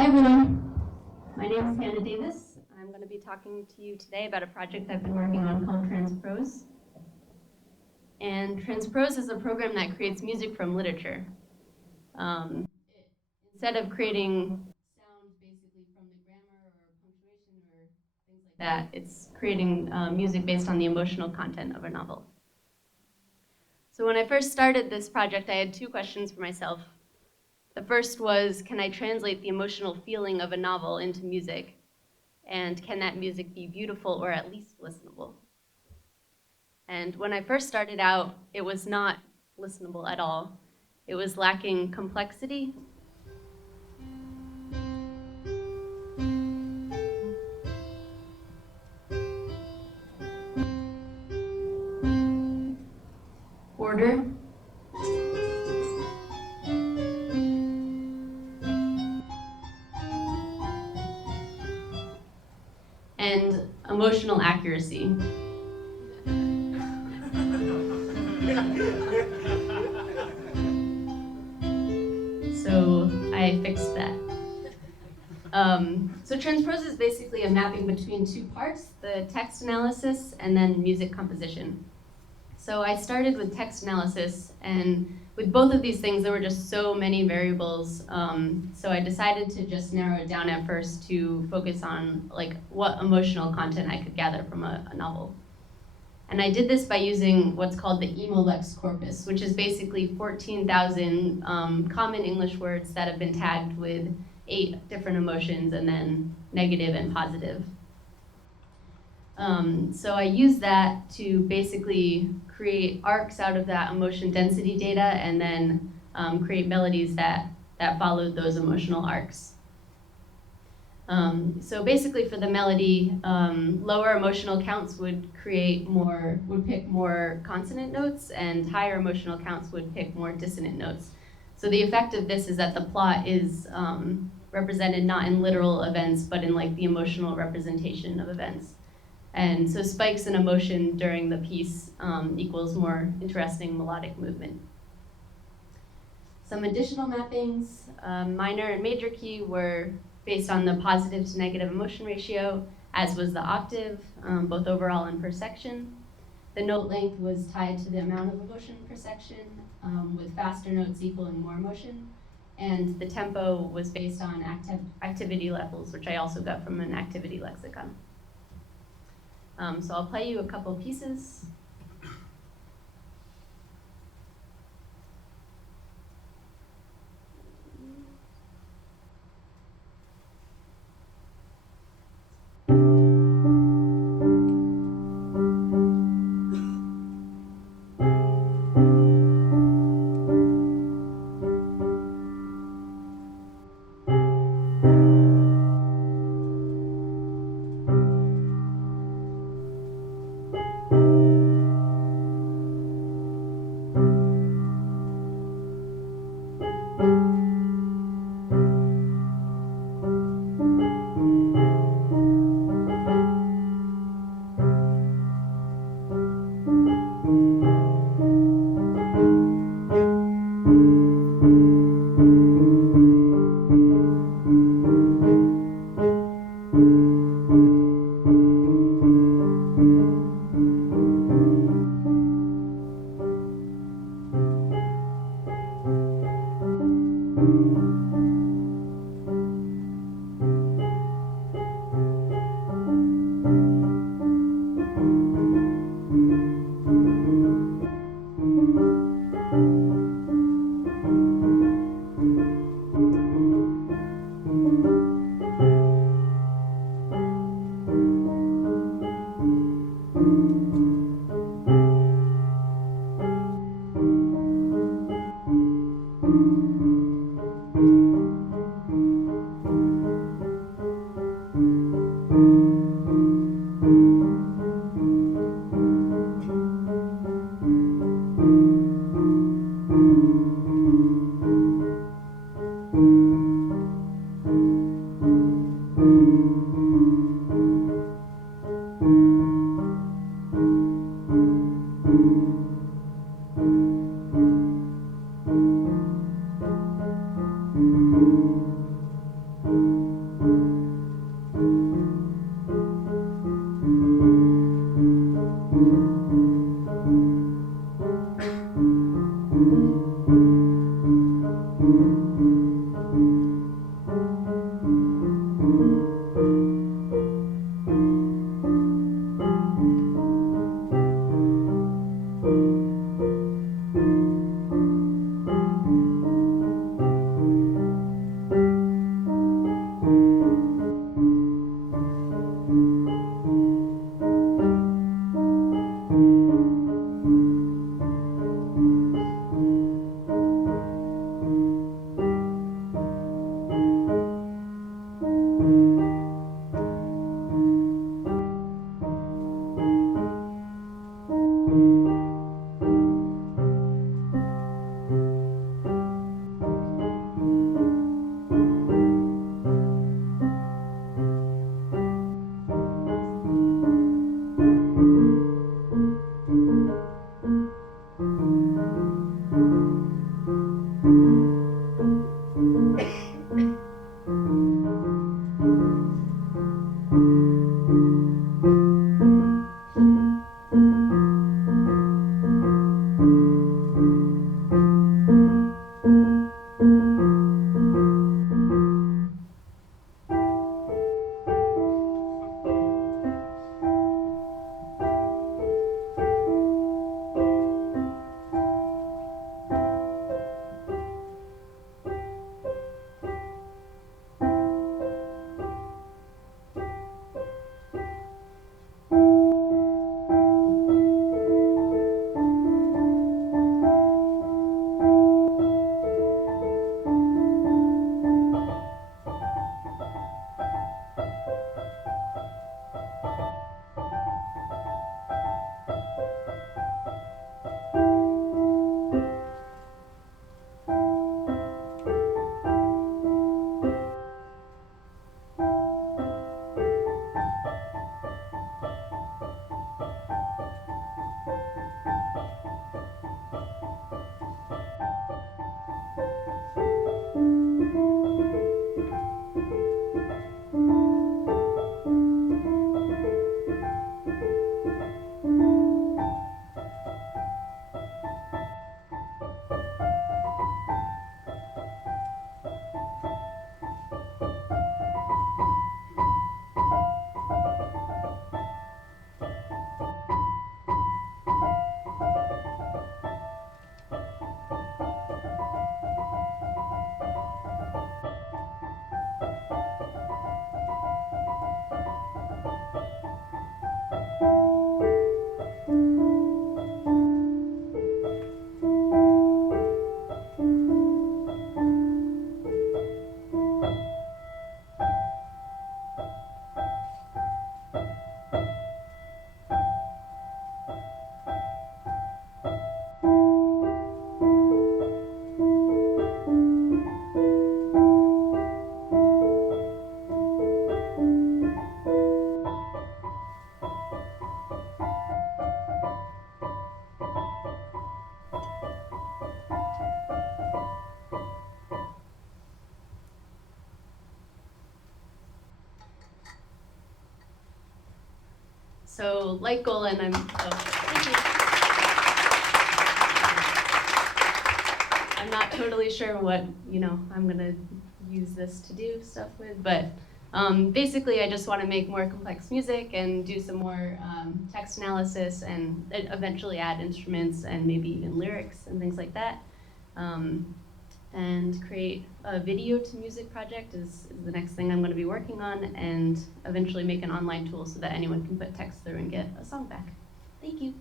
Hi everyone, my name is Hannah Davis. I'm going to be talking to you today about a project I've been working on called TransProse. And TransProse is a program that creates music from literature. Instead of creating sound basically from the grammar or punctuation or things like that, it's creating music based on the emotional content of a novel. So when I first started this project, I had two questions for myself. The first was, can I translate the emotional feeling of a novel into music? And can that music be beautiful or at least listenable? And when I first started out, it was not listenable at all. It was lacking complexity. Order. And emotional accuracy. So I fixed that. So TransProse is basically a mapping between two parts, the text analysis and then music composition. So I started with text analysis, and with both of these things, there were just so many variables. So I decided to just narrow it down at first to focus on like what emotional content I could gather from a novel. And I did this by using what's called the Emolex corpus, which is basically 14,000 common English words that have been tagged with 8 different emotions and then negative and positive. So I used that to basically create arcs out of that emotion density data and then create melodies that followed those emotional arcs. So basically for the melody, lower emotional counts would pick more consonant notes, and higher emotional counts would pick more dissonant notes. So the effect of this is that the plot is represented not in literal events, but in like the emotional representation of events. And so spikes in emotion during the piece equals more interesting melodic movement. Some additional mappings, minor and major key were based on the positive to negative emotion ratio, as was the octave, both overall and per section. The note length was tied to the amount of emotion per section, with faster notes equaling more emotion. And the tempo was based on activity levels, which I also got from an activity lexicon. So I'll play you a couple pieces. So like Golan, thank you. I'm not totally sure what, I'm gonna use this to do stuff with, but basically I just want to make more complex music and do some more text analysis and eventually add instruments and maybe even lyrics and things like that. And create a video to music project is the next thing I'm going to be working on, and eventually make an online tool so that anyone can put text through and get a song back. Thank you.